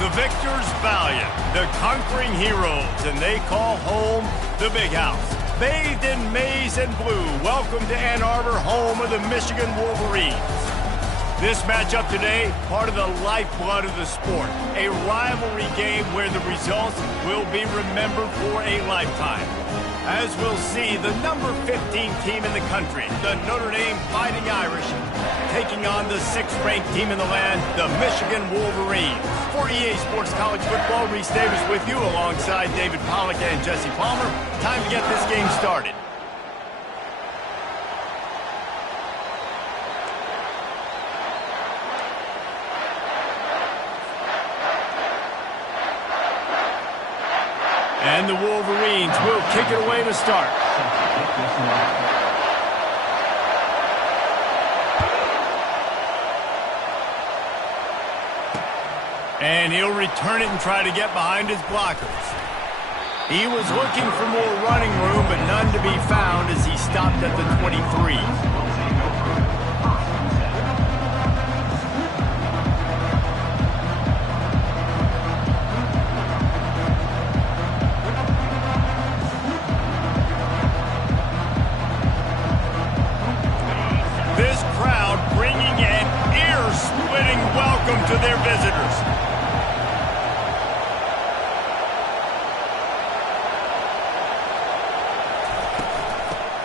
The victors valiant, the conquering heroes, and they call home the Big House. Bathed in maize and blue, welcome to Ann Arbor, home of the Michigan Wolverines. This matchup today, part of the lifeblood of the sport. A rivalry game where the results will be remembered for a lifetime. As we'll see, the number 15 team in the country, the Notre Dame Fighting Irish, taking on the 6th-ranked team in the land, the Michigan Wolverines. For EA Sports College Football, Reese Davis with you alongside David Pollack and Jesse Palmer. Time to get this game started. And the Wolverines will kick it away to start. And he'll return it and try to get behind his blockers. He was looking for more running room, but none to be found as he stopped at the 23. This crowd bringing an ear-splitting welcome to their visitors.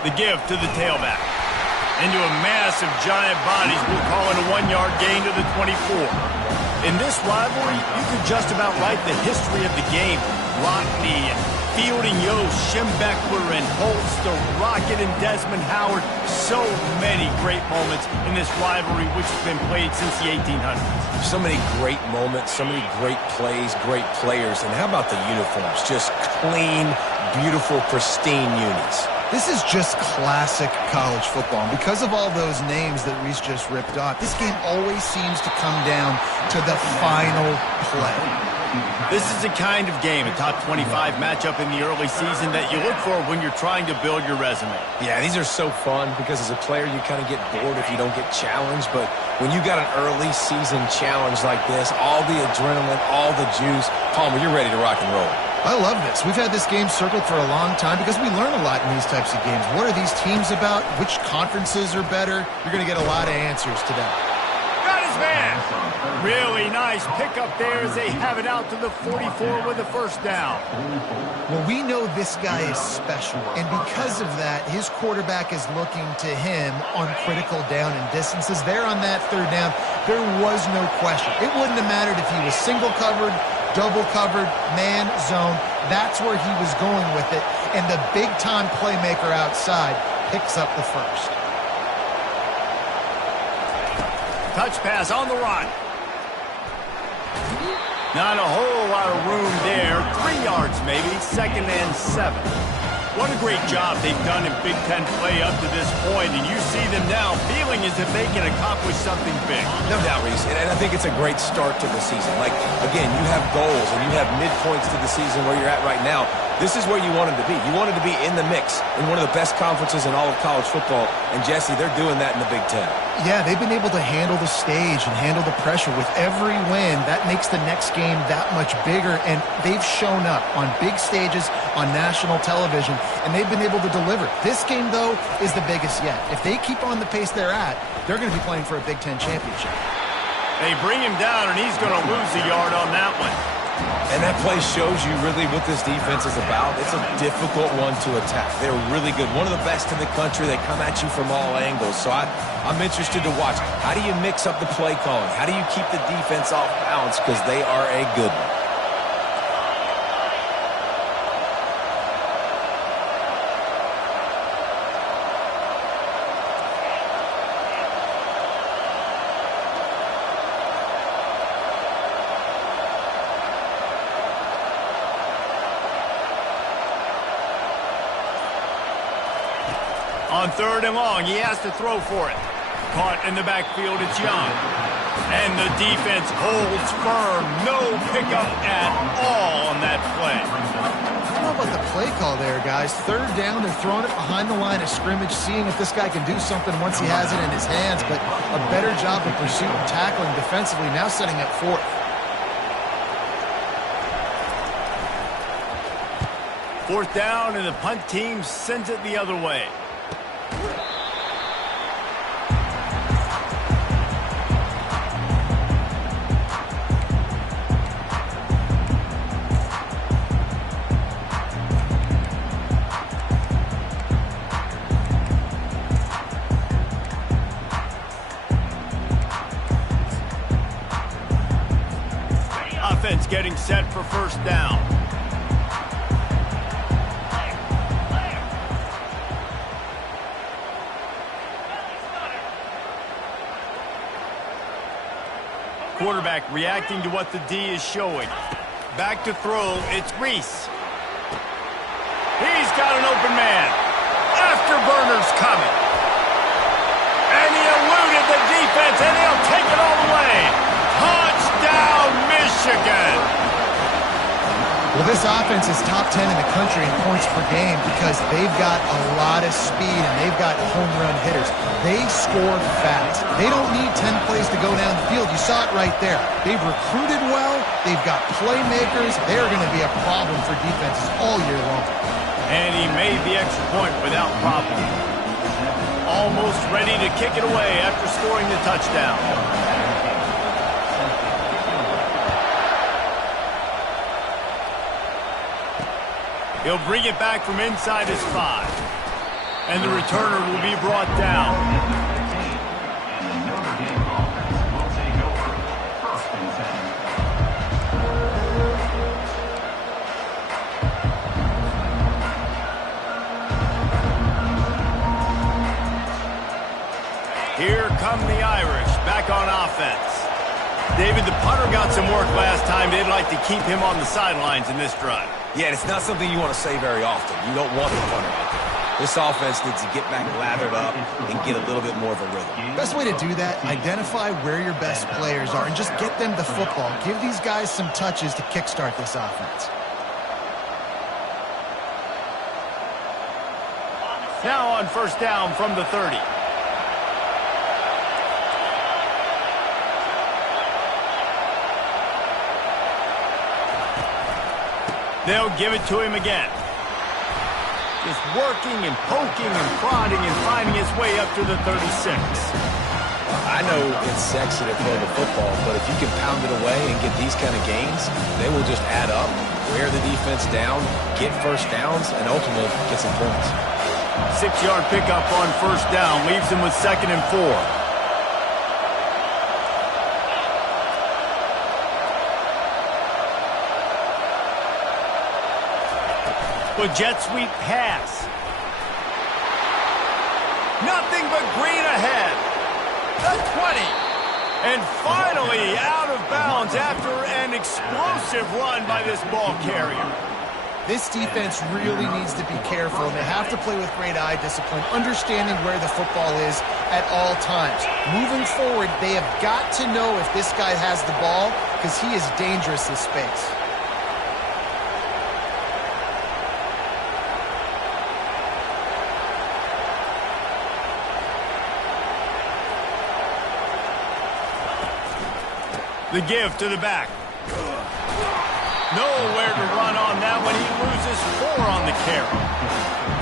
The give to the tailback. Into a mass of giant bodies, we'll call it a 1-yard gain to the 24. In this rivalry, you could just about write the history of the game. Lockney and Fielding Yost, Schembechler and Holtz, the Rocket and Desmond Howard. So many great moments in this rivalry, which has been played since the 1800s. So many great moments, so many great plays, great players. And how about the uniforms? Just clean, beautiful, pristine unis. This is just classic college football. And because of all those names that Reese just ripped off, this game always seems to come down to the final play. This is the kind of game, a top 25 matchup in the early season, that you look for when you're trying to build your resume. Yeah, these are so fun because as a player, you kind of get bored if you don't get challenged. But when you got an early season challenge like this, all the adrenaline, all the juice, Palmer, you're ready to rock and roll. I love this. We've had this game circled for a long time because we learn a lot in these types of games. What are these teams about? Which conferences are better? You're going to get a lot of answers today. Got his man. Really nice pickup there as they have it out to the 44 with a first down. Well, we know this guy is special, and because of that, his quarterback is looking to him on critical down and distances. There on that third down, there was no question. It wouldn't have mattered if he was single covered, double covered, man, zone. That's where he was going with it. And the big-time playmaker outside picks up the first. Touch pass on the run. Not a whole lot of room there. 3 yards maybe, 2nd and 7. What a great job they've done in Big Ten play up to this point, and you see them now feeling as if they can accomplish something big. No doubt, Reese, and I think it's a great start to the season. Like, again, you have goals and you have midpoints to the season where you're at right now. This is where you wanted to be. You wanted to be in the mix in one of the best conferences in all of college football, and Jesse, they're doing that in the Big Ten. Yeah, they've been able to handle the stage and handle the pressure. With every win, that makes the next game that much bigger, and they've shown up on big stages on national television, and they've been able to deliver. This game, though, is the biggest yet. If they keep on the pace they're at, they're going to be playing for a Big Ten championship. They bring him down, and he's going to lose a yard on that one. And that play shows you really what this defense is about. It's a difficult one to attack. They're really good. One of the best in the country. They come at you from all angles. So I'm interested to watch. How do you mix up the play calling? How do you keep the defense off balance? Because they are a good one. On 3rd and long, he has to throw for it. Caught in the backfield, it's Young. And the defense holds firm. No pickup at all on that play. I don't know about the play call there, guys. 3rd down, they're throwing it behind the line of scrimmage, seeing if this guy can do something once he has it in his hands, but a better job of pursuit and tackling defensively, now setting up 4th. Fourth down, and the punt team sends it the other way. Offense getting set for first down. Quarterback reacting to what the D is showing. Back to throw, it's Reese. He's got an open man. Afterburner's coming. And he eluded the defense, and he'll take it all the way. Touchdown, Michigan! Well, this offense is top 10 in the country in points per game because they've got a lot of speed and they've got home run hitters. They score fast. They don't need 10 plays to go down the field. You saw it right there. They've recruited well. They've got playmakers. They're going to be a problem for defenses all year long. And he made the extra point without problem. Almost ready to kick it away after scoring the touchdown. He'll bring it back from inside his 5. And the returner will be brought down. Here come the Irish back on offense. David, the punter got some work last time. They'd like to keep him on the sidelines in this drive. Yeah, it's not something you want to say very often. You don't want the punter out there. This offense needs to get back lathered up and get a little bit more of a rhythm. Best way to do that, identify where your best players are and just get them the football. Give these guys some touches to kickstart this offense. Now on first down from the 30. They'll give it to him again. Just working and poking and prodding and finding his way up to the 36. I know it's sexy to throw the football, but if you can pound it away and get these kind of gains, they will just add up, wear the defense down, get first downs, and ultimately get some points. 6-yard pickup on first down leaves him with 2nd and 4. With jet sweep pass. Nothing but green ahead. The 20. And finally out of bounds after an explosive run by this ball carrier. This defense really needs to be careful, and they have to play with great eye discipline, understanding where the football is at all times. Moving forward, they have got to know if this guy has the ball because he is dangerous in space. The give to the back. Nowhere to run on that one. He loses 4 on the carry.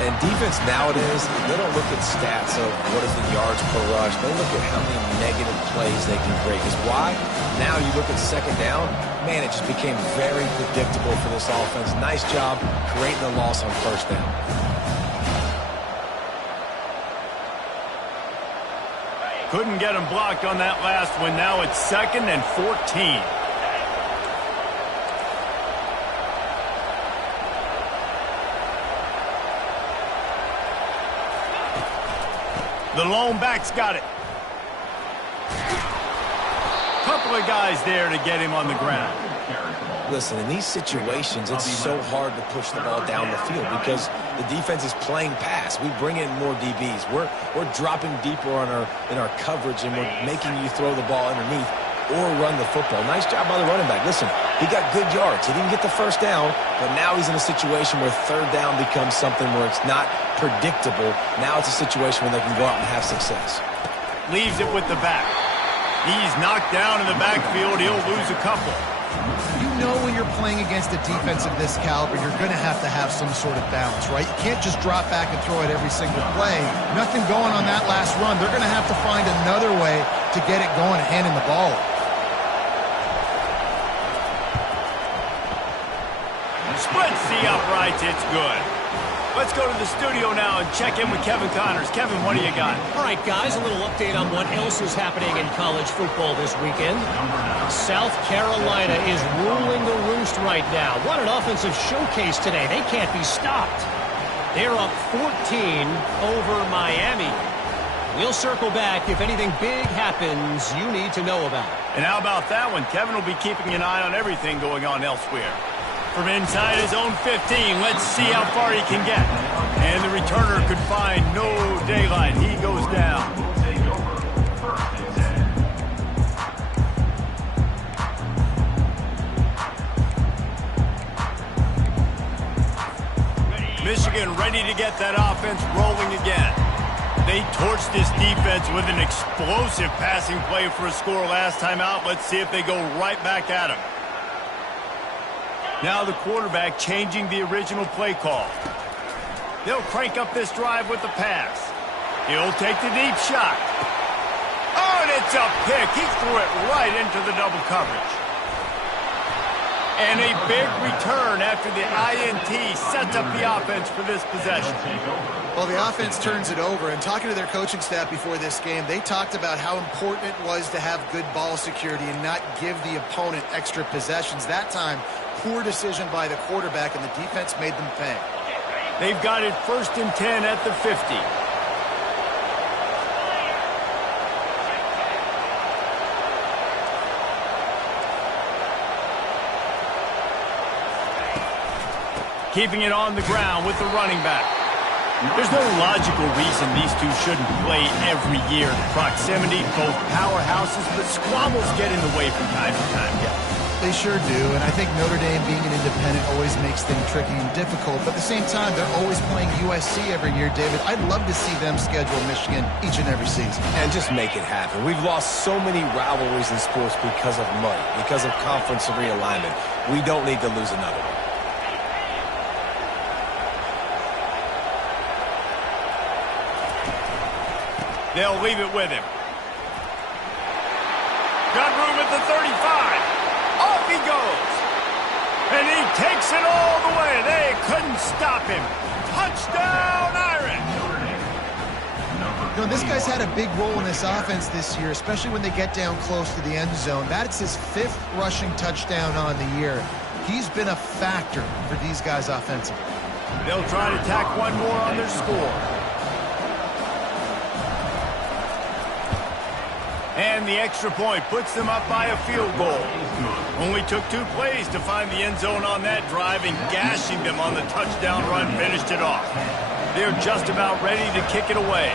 And defense nowadays, they don't look at stats of what is the yards per rush. They look at how many negative plays they can create. Because why? Now you look at second down, man, it just became very predictable for this offense. Nice job creating a loss on first down. Couldn't get him blocked on that last one. Now it's 2nd and 14. The lone back's got it. Couple of guys there to get him on the ground. Listen, in these situations, it's so hard to push the ball down the field because the defense is playing pass. We bring in more DBs. We're dropping deeper in our coverage, and we're making you throw the ball underneath or run the football. Nice job by the running back. Listen, he got good yards. He didn't get the first down, but now he's in a situation where third down becomes something where it's not predictable. Now it's a situation where they can go out and have success. Leaves it with the back. He's knocked down in the backfield. He'll lose a couple. You know when you're playing against a defense of this caliber, you're going to have some sort of balance, right? You can't just drop back and throw it every single play. Nothing going on that last run. They're going to have to find another way to get it going and handing the ball. Splits the uprights. It's good. Let's go to the studio now and check in with Kevin Connors. Kevin, what do you got? All right, guys, a little update on what else is happening in college football this weekend. South Carolina is ruling the roost right now. What an offensive showcase today. They can't be stopped. They're up 14 over Miami. We'll circle back if anything big happens you need to know about. And how about that one? Kevin will be keeping an eye on everything going on elsewhere. From inside his own 15, let's see how far he can get. And the returner could find no daylight. He goes down. Michigan ready to get that offense rolling again. They torched this defense with an explosive passing play for a score last time out. Let's see if they go right back at him. Now the quarterback changing the original play call. They'll crank up this drive with the pass. He'll take the deep shot. Oh, and it's a pick. He threw it right into the double coverage. And a big return after the INT sets up the offense for this possession. Well, the offense turns it over, and talking to their coaching staff before this game, they talked about how important it was to have good ball security and not give the opponent extra possessions. That time, poor decision by the quarterback, and the defense made them pay. They've got it 1st and 10 at the 50. Keeping it on the ground with the running back. There's no logical reason these two shouldn't play every year. The proximity, both powerhouses, but squabbles get in the way from time to time. Yeah. They sure do, and I think Notre Dame being an independent always makes things tricky and difficult. But at the same time, they're always playing USC every year, David. I'd love to see them schedule Michigan each and every season. And just make it happen. We've lost so many rivalries in sports because of money, because of conference realignment. We don't need to lose another one. They'll leave it with him. Got room at the 35. Off he goes. And he takes it all the way. They couldn't stop him. Touchdown, Irish. You know, this guy's had a big role in this offense this year, especially when they get down close to the end zone. That's his 5th rushing touchdown on the year. He's been a factor for these guys offensively. They'll try to tack one more on their score. And the extra point puts them up by a field goal. Only took 2 plays to find the end zone on that drive, and gashing them on the touchdown run finished it off. They're just about ready to kick it away.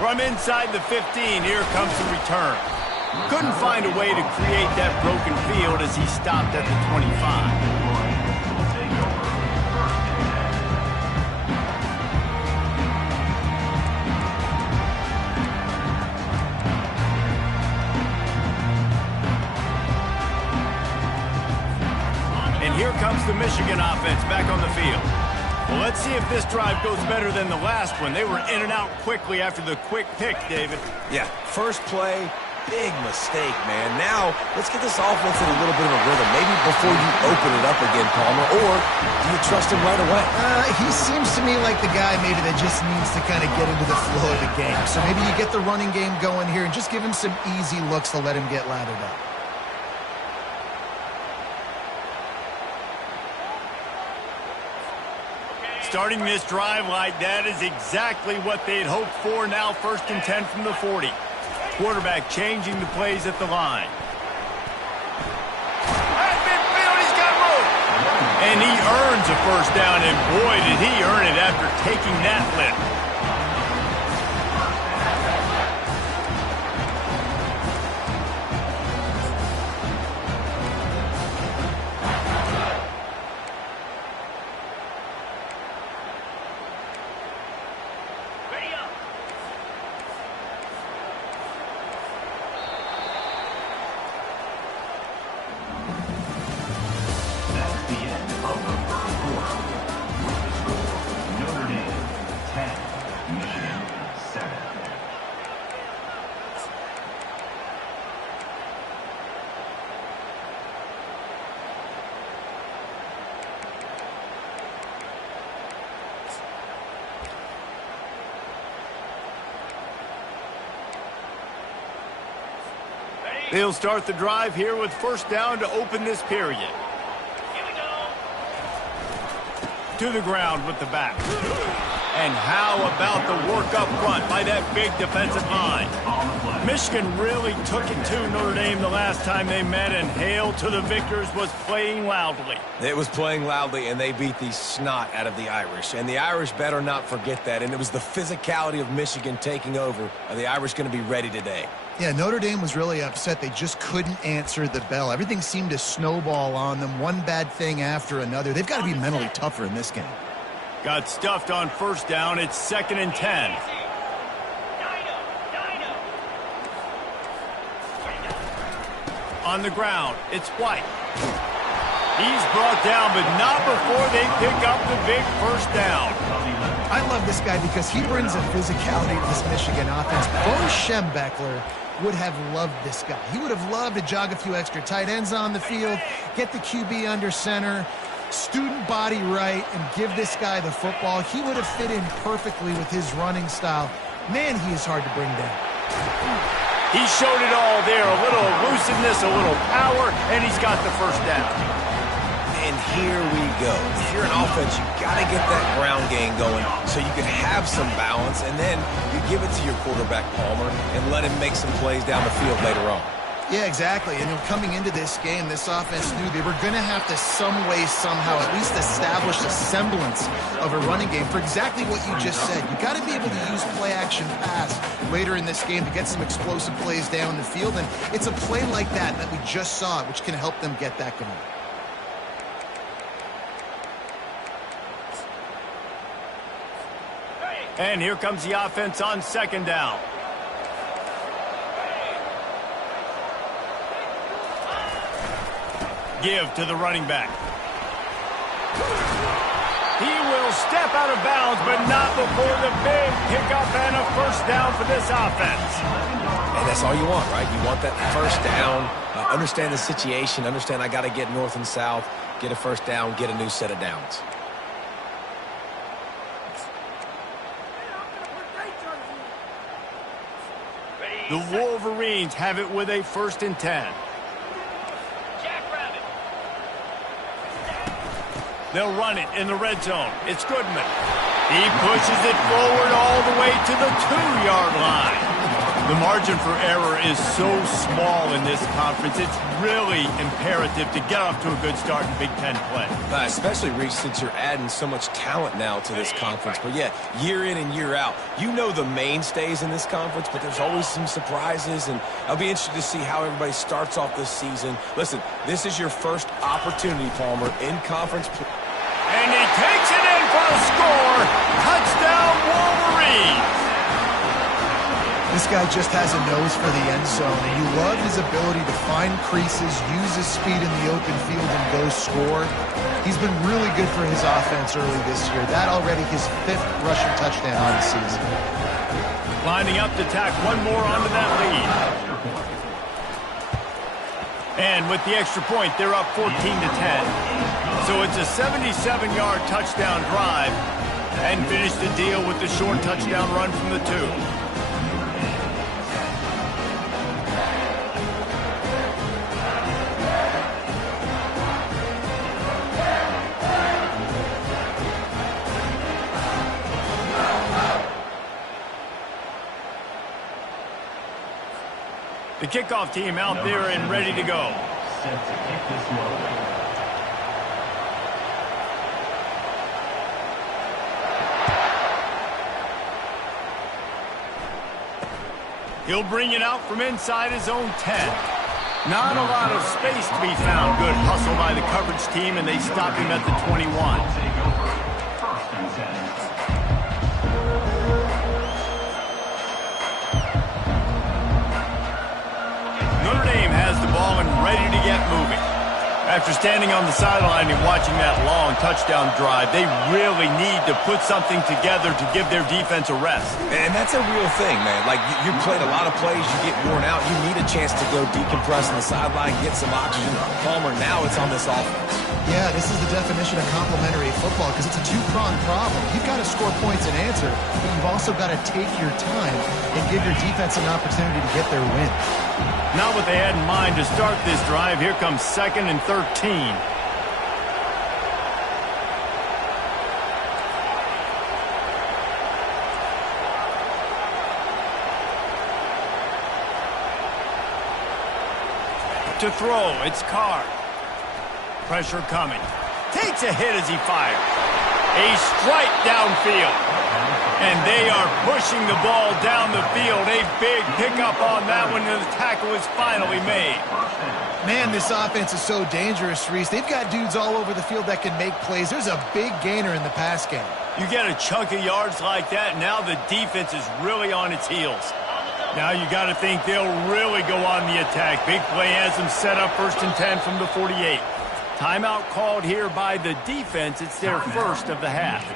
From inside the 15, here comes the return. Couldn't find a way to create that broken field as he stopped at the 25. Here comes the Michigan offense back on the field. Well, let's see if this drive goes better than the last one. They were in and out quickly after the quick pick, David. Yeah, first play, big mistake, man. Now, let's get this offense in a little bit of a rhythm. Maybe before you open it up again, Palmer, or do you trust him right away? He seems to me like the guy maybe that just needs to kind of get into the flow of the game. So maybe you get the running game going here and just give him some easy looks to let him get lathered up. Starting this drive like that is exactly what they'd hoped for. Now 1st and 10 from the 40. Quarterback changing the plays at the line. At midfield, he's got room. And he earns a first down, and boy, did he earn it after taking that lift. They'll start the drive here with first down to open this period. To the ground with the back. And how about the work up front by that big defensive line? Michigan really took it to Notre Dame the last time they met, and hail to the victors was playing loudly. It was playing loudly, and they beat the snot out of the Irish. And the Irish better not forget that. And it was the physicality of Michigan taking over. Are the Irish going to be ready today? Yeah, Notre Dame was really upset. They just couldn't answer the bell. Everything seemed to snowball on them, one bad thing after another. They've got to be mentally tougher in this game. Got stuffed on first down. It's 2nd and 10. On the ground, it's White. He's brought down, but not before they pick up the big first down. I love this guy because he brings a physicality to this Michigan offense. Bo Schembechler would have loved this guy. He would have loved to jog a few extra tight ends on the field, get the QB under center, student body right, and give this guy the football. He would have fit in perfectly with his running style. Man, he is hard to bring down. He showed it all there, a little elusiveness, a little power, and he's got the first down. And here we go. If you're an offense, you got to get that ground game going so you can have some balance, and then you give it to your quarterback, Palmer, and let him make some plays down the field later on. Yeah, exactly. And coming into this game, this offense knew they were going to have to some way, somehow, at least establish a semblance of a running game for exactly what you just said. You got to be able to use play-action pass later in this game to get some explosive plays down the field. And it's a play like that we just saw, which can help them get that going. And here comes the offense on 2nd down. Give to the running back. He will step out of bounds, but not before the big pickup and a first down for this offense. And that's all you want, right? You want that first down, understand the situation, understand I got to get north and south, get a first down, get a new set of downs. The Wolverines have it with a 1st and 10. They'll run it in the red zone. It's Goodman. He pushes it forward all the way to the 2-yard line. The margin for error is so small in this conference. It's really imperative to get off to a good start in Big Ten play. Especially, Reese, since you're adding so much talent now to this conference. But, yeah, year in and year out, you know the mainstays in this conference, but there's always some surprises, and I'll be interested to see how everybody starts off this season. Listen, this is your first opportunity, Palmer, in conference play. And he takes it in for a score. Touchdown, Wolverines. This guy just has a nose for the end zone, and you love his ability to find creases, use his speed in the open field, and go score. He's been really good for his offense early this year. That already his 5th rushing touchdown on the season. Lining up to tack one more onto that lead. And with the extra point, they're up 14 to 10. So it's a 77-yard touchdown drive, and finish the deal with the short touchdown run from the 2. The kickoff team out there and ready to go. Set to kick this one. He'll bring it out from inside his own 10. Not a lot of space to be found. Good hustle by the coverage team, and they stop him at the 21. Notre Dame has the ball and ready to get moving. After standing on the sideline and watching that long touchdown drive, they really need to put something together to give their defense a rest. And that's a real thing, man. Like, you played a lot of plays, you get worn out, you need a chance to go decompress on the sideline, get some oxygen. Palmer, now it's on this offense. Yeah, this is the definition of complementary football because it's a two-pronged problem. You've got to score points and answer, but you've also got to take your time and give your defense an opportunity to get their win. Not what they had in mind to start this drive. Here comes 2nd and 13. To throw, it's Carr. Pressure coming. Takes a hit as he fires. A strike downfield. And they are pushing the ball down the field. A big pickup on that one, and the tackle is finally made. Man, this offense is so dangerous, Reese. They've got dudes all over the field that can make plays. There's a big gainer in the pass game. You get a chunk of yards like that, now the defense is really on its heels. Now you got to think they'll really go on the attack. Big play has them set up 1st and 10 from the 48. Timeout called here by the defense. It's their first of the half.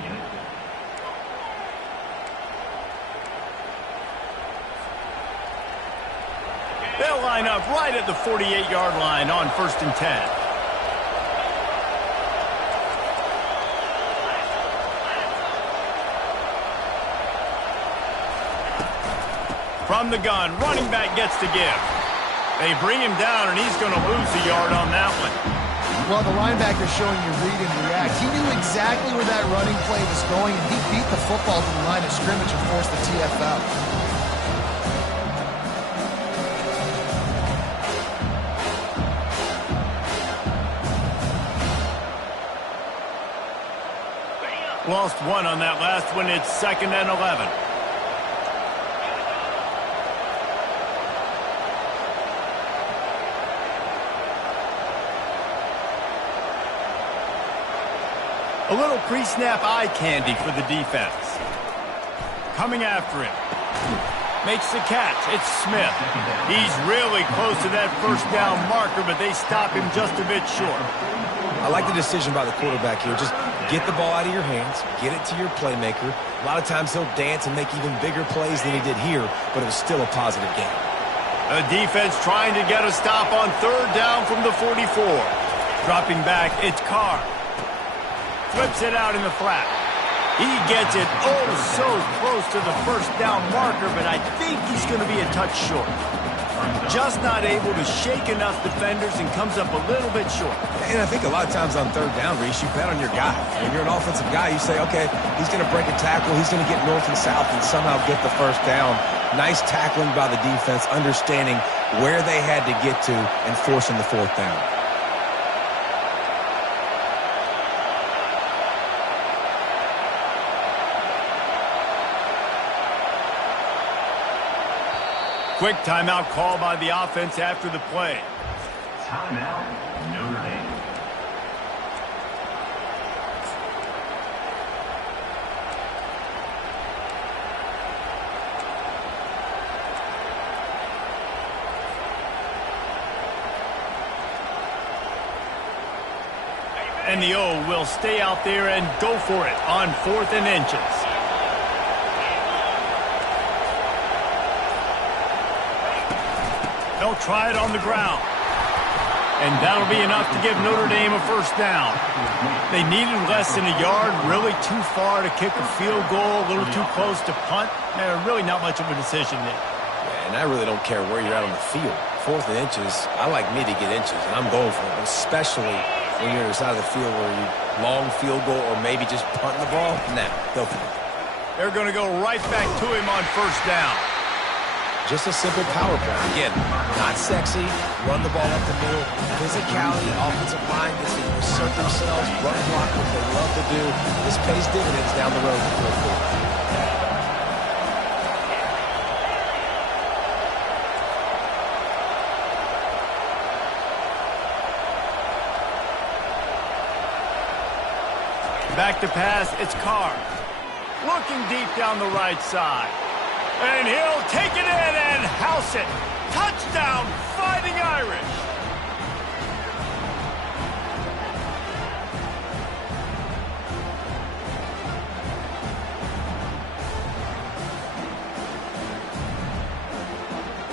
They'll line up right at the 48-yard line on 1st and 10. From the gun, running back gets to give. They bring him down, and he's going to lose a yard on that one. Well, the linebacker's showing you read and react. He knew exactly where that running play was going, and he beat the football to the line of scrimmage and forced the TFL. Lost one on that last one. It's 2nd and 11. A little pre-snap eye candy for the defense. Coming after him. Makes the catch. It's Smith. He's really close to that 1st down marker, but they stop him just a bit short. I like the decision by the quarterback here. Just get the ball out of your hands, get it to your playmaker. A lot of times he'll dance and make even bigger plays than he did here, but it was still a positive game. The defense trying to get a stop on 3rd down from the 44. Dropping back, it's Carr. Flips it out in the flat. He gets it oh so close to the 1st down marker, but I think he's going to be a touch short. Just not able to shake enough defenders and comes up a little bit short. And I think a lot of times on 3rd down, Reese, you bet on your guy. When you're an offensive guy, you say, okay, he's going to break a tackle, he's going to get north and south and somehow get the 1st down. Nice tackling by the defense, understanding where they had to get to and forcing the 4th down. Quick timeout call by the offense after the play. Timeout, Notre Dame. And the O will stay out there and go for it on 4th and inches. They'll try it on the ground. And that'll be enough to give Notre Dame a 1st down. They needed less than a yard, really too far to kick a field goal, a little too close to punt. Really not much of a decision there. Yeah, and I really don't care where you're at on the field. 4th and inches, I like me to get inches, and I'm going for it, especially when you're on the side of the field where you long field goal or maybe just punting the ball. Nah, go for it. They're going to go right back to him on 1st down. Just a simple power play. Again, not sexy, run the ball up the middle, physicality, offensive line gets to assert themselves, run block, what they love to do. This pays dividends down the road in the 4th quarter. Back to pass, it's Carr. Looking deep down the right side. And he'll take it in and house it. Touchdown, Fighting Irish.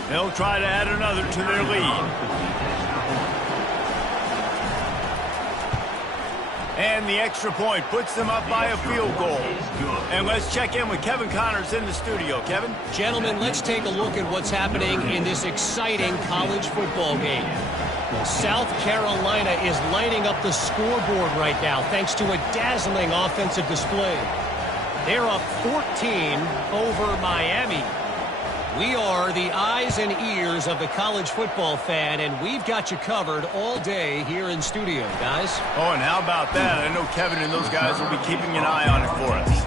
They'll try to add another to their lead. And the extra point puts them up by a field goal. And let's check in with Kevin Connors in the studio. Kevin? Gentlemen, let's take a look at what's happening in this exciting college football game. South Carolina is lighting up the scoreboard right now thanks to a dazzling offensive display. They're up 14 over Miami. We are the eyes and ears of the college football fan, and we've got you covered all day here in studio, guys. Oh, and how about that? I know Kevin and those guys will be keeping an eye on it for us.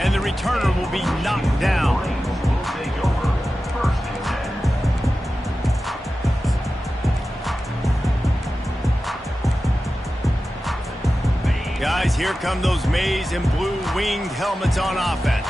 And the returner will be knocked down. Will take over first and 10. Guys, here come those maize and blue winged helmets on offense.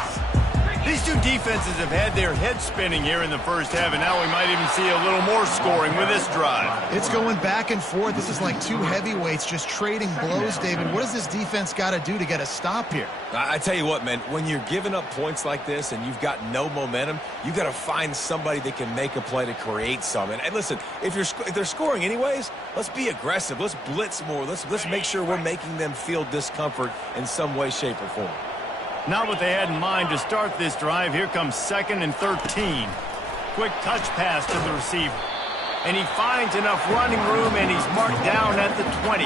These two defenses have had their heads spinning here in the first half, and now we might even see a little more scoring with this drive. It's going back and forth. This is like two heavyweights just trading blows, David. What does this defense got to do to get a stop here? I tell you what, man, when you're giving up points like this and you've got no momentum, you've got to find somebody that can make a play to create some. And listen, if they're scoring anyways, let's be aggressive. Let's blitz more. Let's make sure we're making them feel discomfort in some way, shape, or form. Not what they had in mind to start this drive. Here comes 2nd and 13. Quick touch pass to the receiver. And he finds enough running room, and he's marked down at the 20.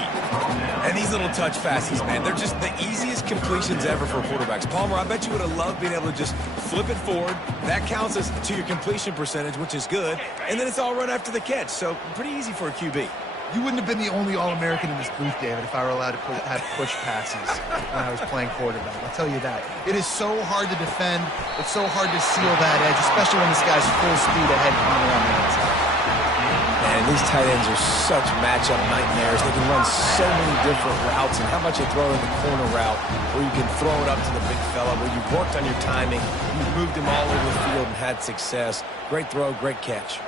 And these little touch passes, man, they're just the easiest completions ever for quarterbacks. Palmer, I bet you would have loved being able to just flip it forward. That counts as to your completion percentage, which is good. And then it's all run after the catch. So pretty easy for a QB. You wouldn't have been the only All-American in this booth, David, if I were allowed to have push passes when I was playing quarterback. I'll tell you that. It is so hard to defend. It's so hard to seal that edge, especially when this guy's full speed ahead coming around the outside. Man, these tight ends are such matchup nightmares. They can run so many different routes, and how about you throw in the corner route where you can throw it up to the big fella, where you've worked on your timing, you've moved him all over the field and had success. Great throw, great catch.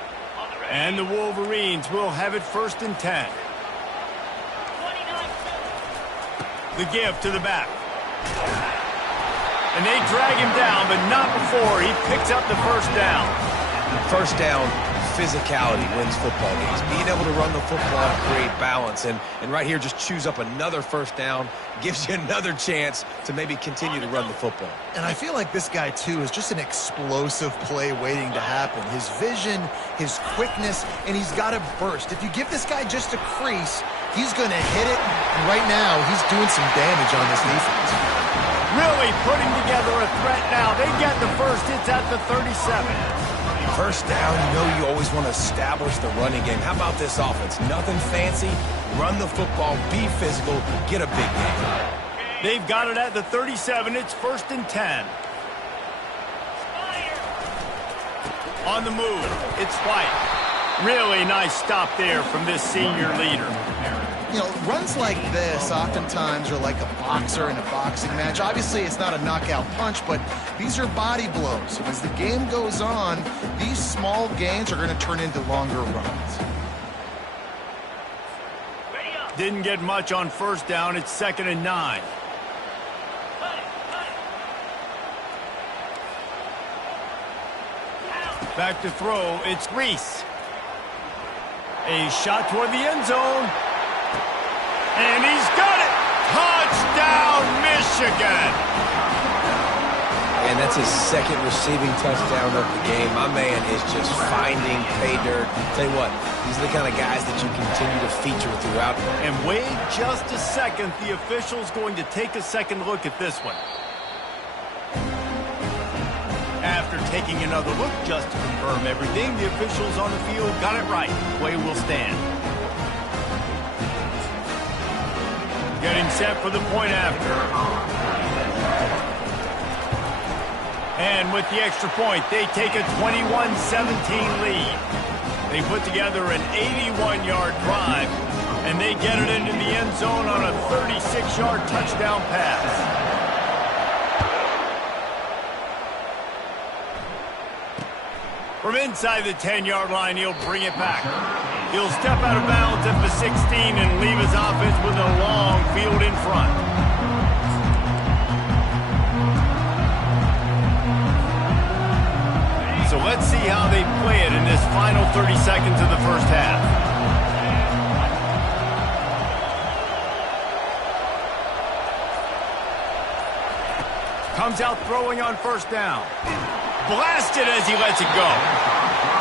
And the Wolverines will have it 1st and 10. The give to the back. And they drag him down, but not before he picks up the first down. First down, physicality wins football games. Being able to run the football and create balance. And right here, just choose up another first down, gives you another chance to maybe continue to run the football. And I feel like this guy, too, is just an explosive play waiting to happen. His vision, his quickness, and he's got to burst. If you give this guy just a crease, he's going to hit it. And right now, he's doing some damage on this defense. Really putting together a threat now. They get the first. It's at the 37. First down, you know you always want to establish the running game. How about this offense? Nothing fancy. Run the football, be physical, get a big game. They've got it at the 37. It's 1st and 10. On the move, it's White. Really nice stop there from this senior leader. You know, runs like this oftentimes are like a boxer in a boxing match. Obviously, it's not a knockout punch, but these are body blows. And as the game goes on, these small gains are going to turn into longer runs. Didn't get much on first down. It's 2nd and 9. Back to throw. It's Reese. A shot toward the end zone. And he's got it! Touchdown, Michigan! And that's his 2nd receiving touchdown of the game. My man is just finding pay dirt. Tell you what, these are the kind of guys that you continue to feature throughout. And wait just a second. The official's going to take a second look at this one. After taking another look just to confirm everything, the officials on the field got it right. Play will stand. Getting set for the point after. And with the extra point, they take a 21-17 lead. They put together an 81-yard drive, and they get it into the end zone on a 36-yard touchdown pass. From inside the 10-yard line, he'll bring it back. He'll step out of bounds at the 16 and leave his offense with a long field in front. So let's see how they play it in this final 30 seconds of the first half. Comes out throwing on first down. Blasted as he lets it go.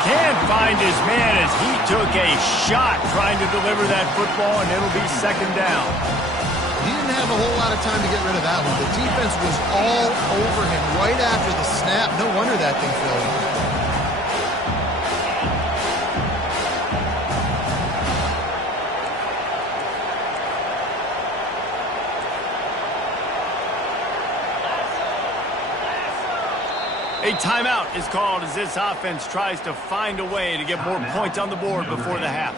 Can't find his man as he took a shot trying to deliver that football, and it'll be second down. He didn't have a whole lot of time to get rid of that one. The defense was all over him right after the snap. No wonder that thing fell. A timeout is called as this offense tries to find a way to get more points on the board before the half.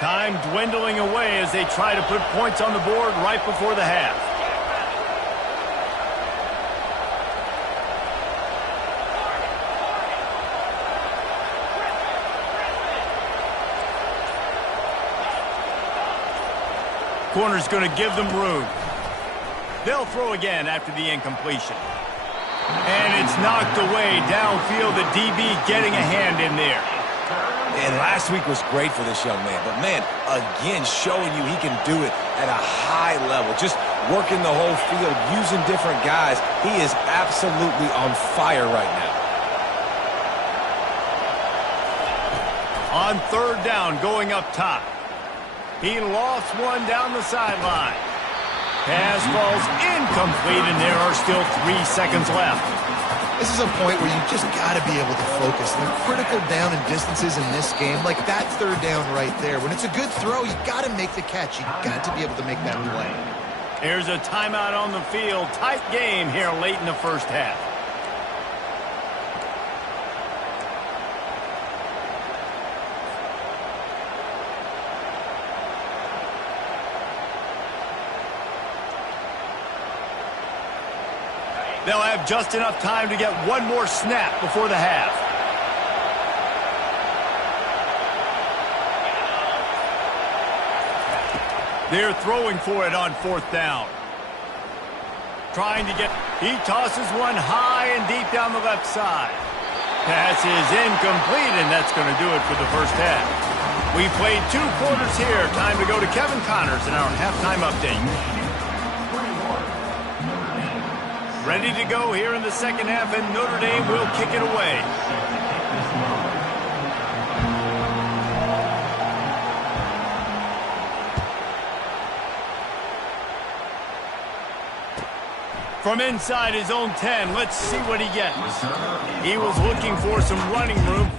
Time dwindling away as they try to put points on the board right before the half. Corner's going to give them room. They'll throw again after the incompletion. And it's knocked away downfield. The DB getting a hand in there. And last week was great for this young man. But, man, again, showing you he can do it at a high level. Just working the whole field, using different guys. He is absolutely on fire right now. On third down, going up top. He lost one down the sideline. Pass falls incomplete, and there are still 3 seconds left. This is a point where you just got to be able to focus. The critical down and distances in this game, like that third down right there. When it's a good throw, you got to make the catch. You got to be able to make that play. Here's a timeout on the field. Tight game here late in the first half. They'll have just enough time to get one more snap before the half. They're throwing for it on fourth down. Trying to get... He tosses one high and deep down the left side. Pass is incomplete, and that's going to do it for the first half. We played 2 quarters here. Time to go to Kevin Connors in our halftime update. Ready to go here in the second half, and Notre Dame will kick it away. From inside his own 10, let's see what he gets. He was looking for some running room.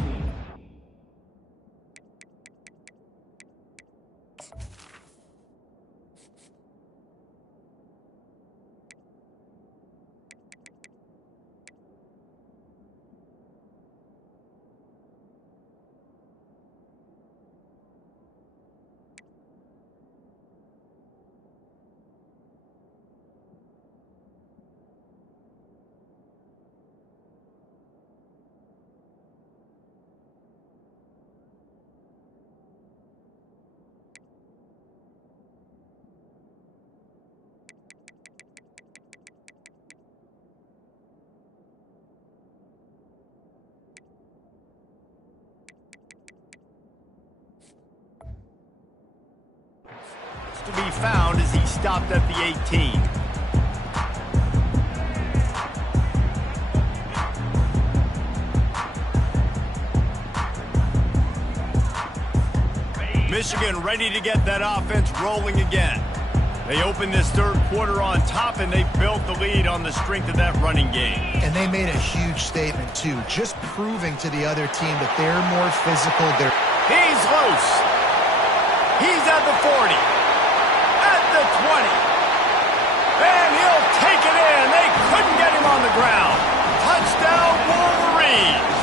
To be found as he stopped at the 18. Michigan ready to get that offense rolling again. They opened this third quarter on top, and they built the lead on the strength of that running game. And they made a huge statement, too, just proving to the other team that they're more physical. He's loose. He's at the 40. At the 20. And he'll take it in. They couldn't get him on the ground. Touchdown, Wolverines.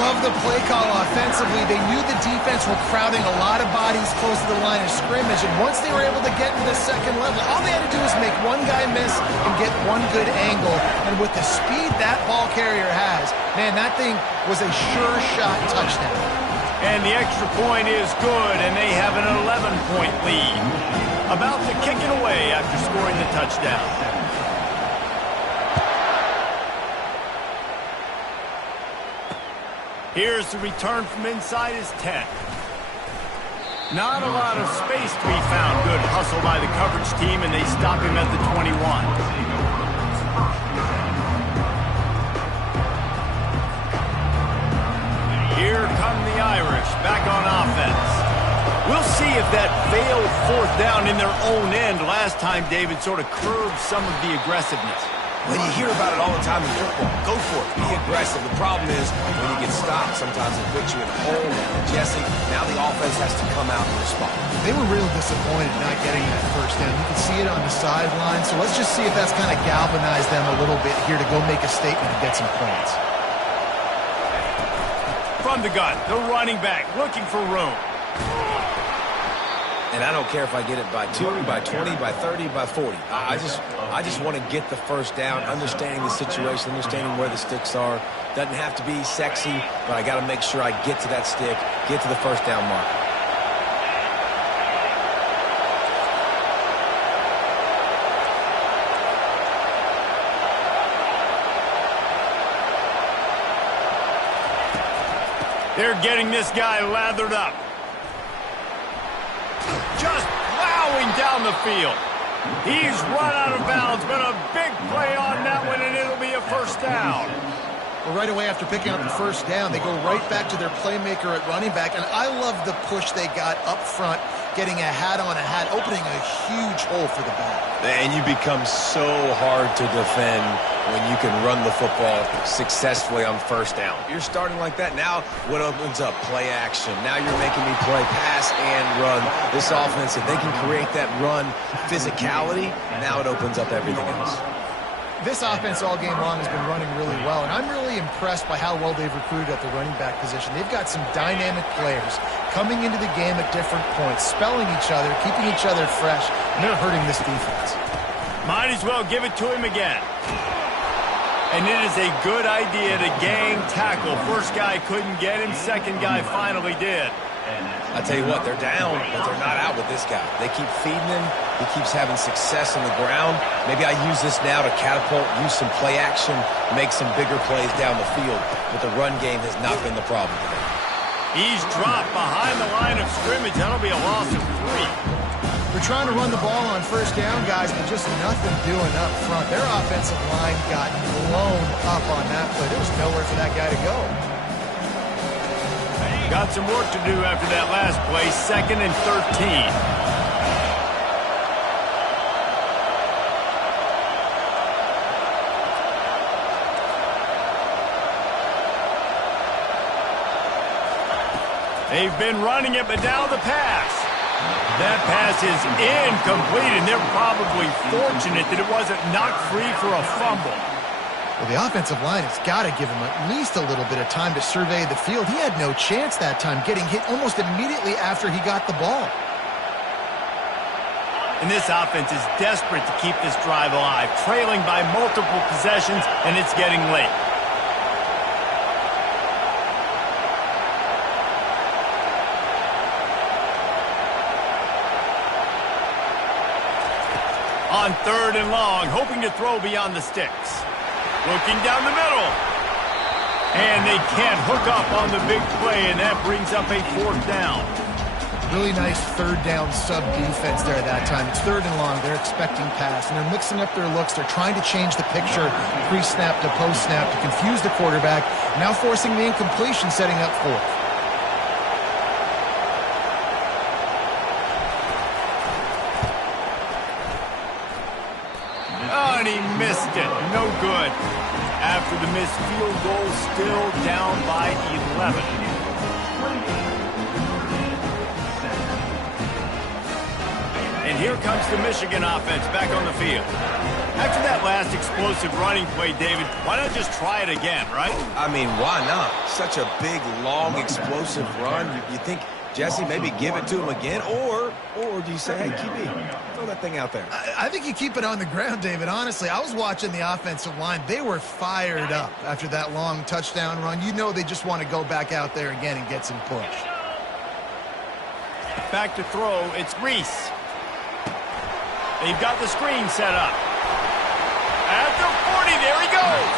Love the play call offensively. They knew the defense were crowding a lot of bodies close to the line of scrimmage, and once they were able to get into the second level, all they had to do was make one guy miss and get one good angle. And with the speed that ball carrier has, man, that thing was a sure shot touchdown. And the extra point is good, and they have an 11-point lead. About to kick it away after scoring the touchdown. Here's the return from inside his 10. Not a lot of space to be found. Good hustle by the coverage team, and they stop him at the 21. Here come the Irish, back on offense. We'll see if that failed fourth down in their own end last time, David, sort of curbed some of the aggressiveness. When you hear about it all the time in football, go for it. Be aggressive. The problem is when you get stopped, sometimes it puts you in a hole. And Jesse, now the offense has to come out and respond. They were real disappointed not getting that first down. You can see it on the sideline. So let's just see if that's kind of galvanized them a little bit here to go make a statement and get some points. From the gun, the running back looking for room. And I don't care if I get it by 2, by 20, by 30, by 40. I just want to get the first down, understanding the situation, understanding where the sticks are. Doesn't have to be sexy, but I got to make sure I get to that stick, get to the first down mark. They're getting this guy lathered up. Just plowing down the field. He's run out of bounds, but a big play on that one, and it'll be a first down. Well, right away after picking up the first down, they go right back to their playmaker at running back, and I love the push they got up front, getting a hat on a hat, opening a huge hole for the ball. And you become so hard to defend when you can run the football successfully on first down. You're starting like that. Now what opens up? Play action. Now you're making me play pass and run. This offense, if they can create that run physicality, now it opens up everything else. This offense all game long has been running really well, and I'm really impressed by how well they've recruited at the running back position. They've got some dynamic players coming into the game at different points, spelling each other, keeping each other fresh, and they're hurting this defense. Might as well give it to him again. And it is a good idea to gang tackle. First guy couldn't get him, second guy finally did. I tell you what, they're down, but they're not out with this guy. They keep feeding him. He keeps having success on the ground. Maybe I use this now to catapult, use some play action, make some bigger plays down the field. But the run game has not been the problem today. He's dropped behind the line of scrimmage. That'll be a loss of 3. They're trying to run the ball on first down, guys, but just nothing doing up front. Their offensive line got blown up on that play. There was nowhere for that guy to go. Got some work to do after that last play. 2nd and 13. They've been running it, but now the pass. That pass is incomplete, and they're probably fortunate that it wasn't knocked free for a fumble. Well, the offensive line has got to give him at least a little bit of time to survey the field. He had no chance that time, getting hit almost immediately after he got the ball. And this offense is desperate to keep this drive alive, trailing by multiple possessions, and it's getting late. On 3rd and long, hoping to throw beyond the sticks. Looking down the middle. And they can't hook up on the big play, and that brings up a 4th down. Really nice 3rd down sub-defense there that time. It's 3rd and long. They're expecting pass, and they're mixing up their looks. They're trying to change the picture pre-snap to post-snap to confuse the quarterback, now forcing the incompletion, setting up 4th. Oh, and he missed it. No good. After the missed field goal, still down by 11. And here comes the Michigan offense back on the field. After that last explosive running play, David, why not just try it again, right? I mean, why not? Such a big, long, explosive run. You think, Jesse, maybe give it to him again? Or do you say, hey, QB, throw that thing out there? I think you keep it on the ground, David. Honestly, I was watching the offensive line. They were fired up after that long touchdown run. You know they just want to go back out there again and get some push. Back to throw, it's Reese. They've got the screen set up. At the 40, there he goes.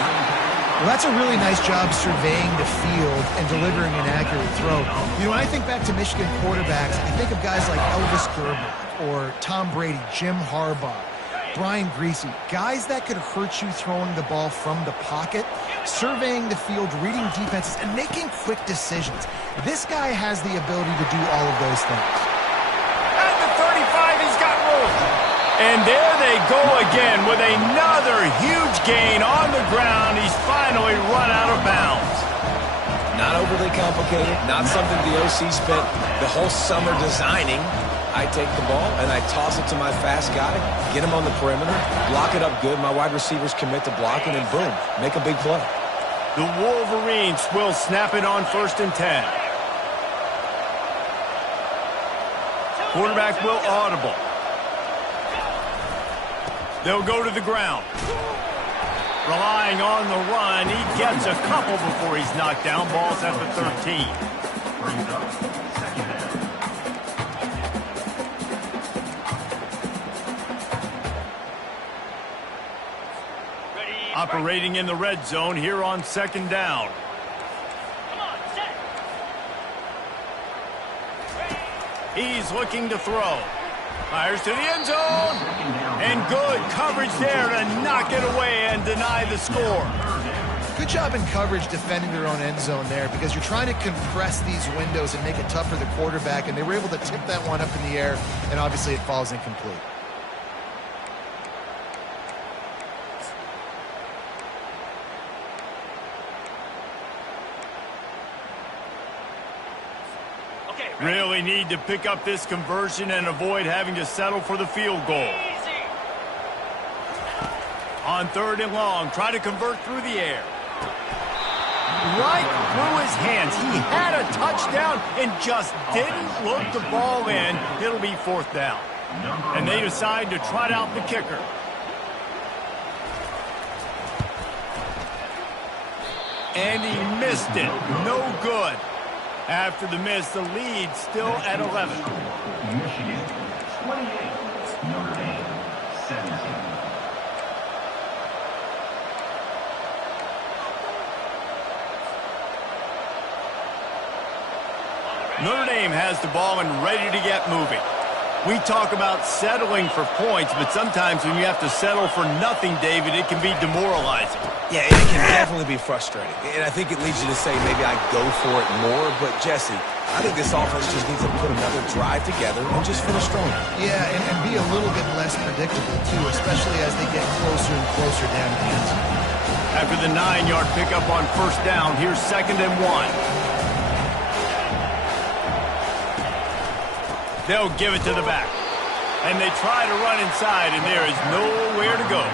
Well, that's a really nice job surveying the field and delivering an accurate throw. You know, when I think back to Michigan quarterbacks, I think of guys like Elvis Gerbach or Tom Brady, Jim Harbaugh, Brian Griese, guys that could hurt you throwing the ball from the pocket, surveying the field, reading defenses, and making quick decisions. This guy has the ability to do all of those things. At the 35, he's got room. And there they go again with another huge gain on the ground. He's finally run out of bounds. Not overly complicated, not something the OC spent the whole summer designing. I take the ball and I toss it to my fast guy, get him on the perimeter, block it up good. My wide receivers commit to blocking, and boom, make a big play. The Wolverines will snap it on 1st and 10. Quarterback will audible. They'll go to the ground. Relying on the run, he gets a couple before he's knocked down. Ball's at the 13. Brings up second down. Operating in the red zone here on 2nd down. He's looking to throw. Fires to the end zone. And good coverage there to knock it away and deny the score. Good job in coverage defending their own end zone there, because you're trying to compress these windows and make it tough for the quarterback, and they were able to tip that one up in the air, and obviously it falls incomplete. Really need to pick up this conversion and avoid having to settle for the field goal. On 3rd and long, try to convert through the air. Right through his hands. He had a touchdown and just didn't look the ball in. It'll be 4th down. And they decide to trot out the kicker. And he missed it. No good. After the miss, the lead still at 11. Michigan 28, Notre Dame 17. Notre Dame has the ball and ready to get moving. We talk about settling for points, but sometimes when you have to settle for nothing, David, it can be demoralizing. Yeah, it can definitely be frustrating. And I think it leads you to say maybe I go for it more. But, Jesse, I think this offense just needs to put another drive together and just finish strong. Yeah, and be a little bit less predictable, too, especially as they get closer and closer down to the end zone. After the 9-yard pickup on 1st down, here's 2nd and 1. They'll give it to the back. And they try to run inside, and there is nowhere to go.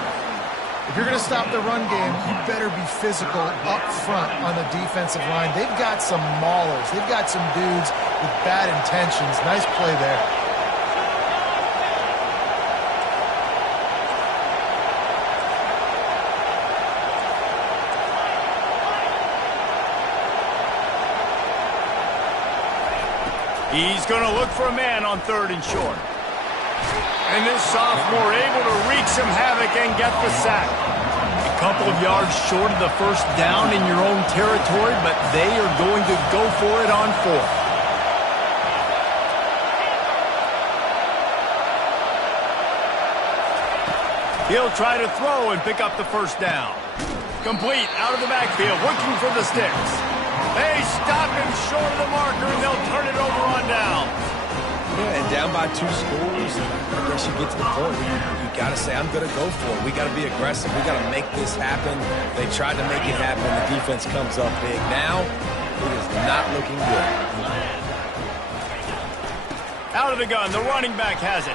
If you're going to stop the run game, you better be physical up front on the defensive line. They've got some maulers. They've got some dudes with bad intentions. Nice play there. He's going to look for a man on 3rd and short. And this sophomore able to wreak some havoc and get the sack. A couple of yards short of the 1st down in your own territory, but they are going to go for it on 4th. He'll try to throw and pick up the 1st down. Complete out of the backfield, looking for the sticks. They stop him short of the marker, and they'll turn it over on down. Yeah, and down by 2 scores, I guess you get to the point where you got to say, I'm going to go for it. We got to be aggressive. We got to make this happen. They tried to make it happen. The defense comes up big. Now, it is not looking good. Out of the gun, the running back has it.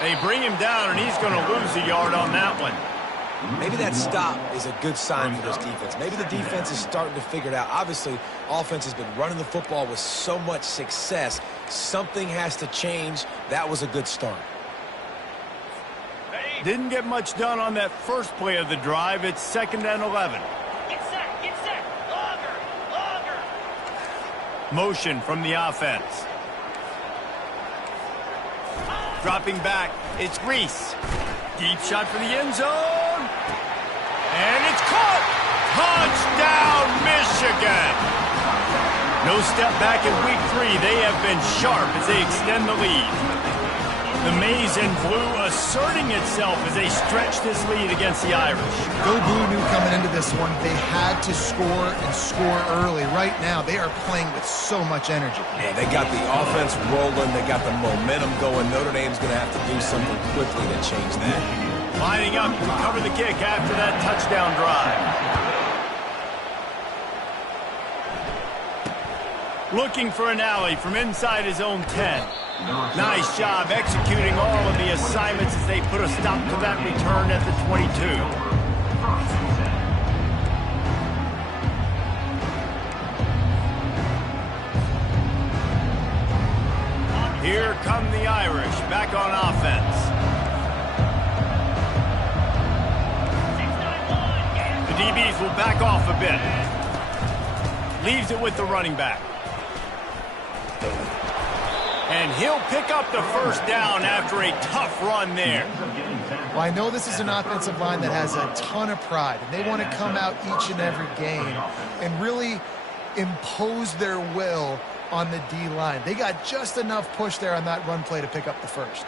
They bring him down, and he's going to lose a yard on that one. Maybe that stop is a good sign for this defense. Maybe the defense is starting to figure it out. Obviously, offense has been running the football with so much success. Something has to change. That was a good start. Didn't get much done on that first play of the drive. It's 2nd and 11. Get set, longer. Motion from the offense. Dropping back, it's Reese. Deep shot for the end zone. And it's caught. Touchdown, Michigan! No step back in week 3. They have been sharp as they extend the lead. The Maize and Blue asserting itself as they stretch this lead against the Irish. Go Blue knew coming into this one they had to score and score early. Right now, they are playing with so much energy. Yeah, they got the offense rolling. They got the momentum going. Notre Dame's going to have to do something quickly to change that. Lining up to cover the kick after that touchdown drive. Looking for an alley from inside his own 10. Nice job executing all of the assignments as they put a stop to that return at the 22. Here come the Irish back on offense. The DBs will back off a bit. Leaves it with the running back. And he'll pick up the first down after a tough run there. Well, I know this is an offensive line that has a ton of pride, and they want to come out each and every game and really impose their will on the D-line. They got just enough push there on that run play to pick up the first.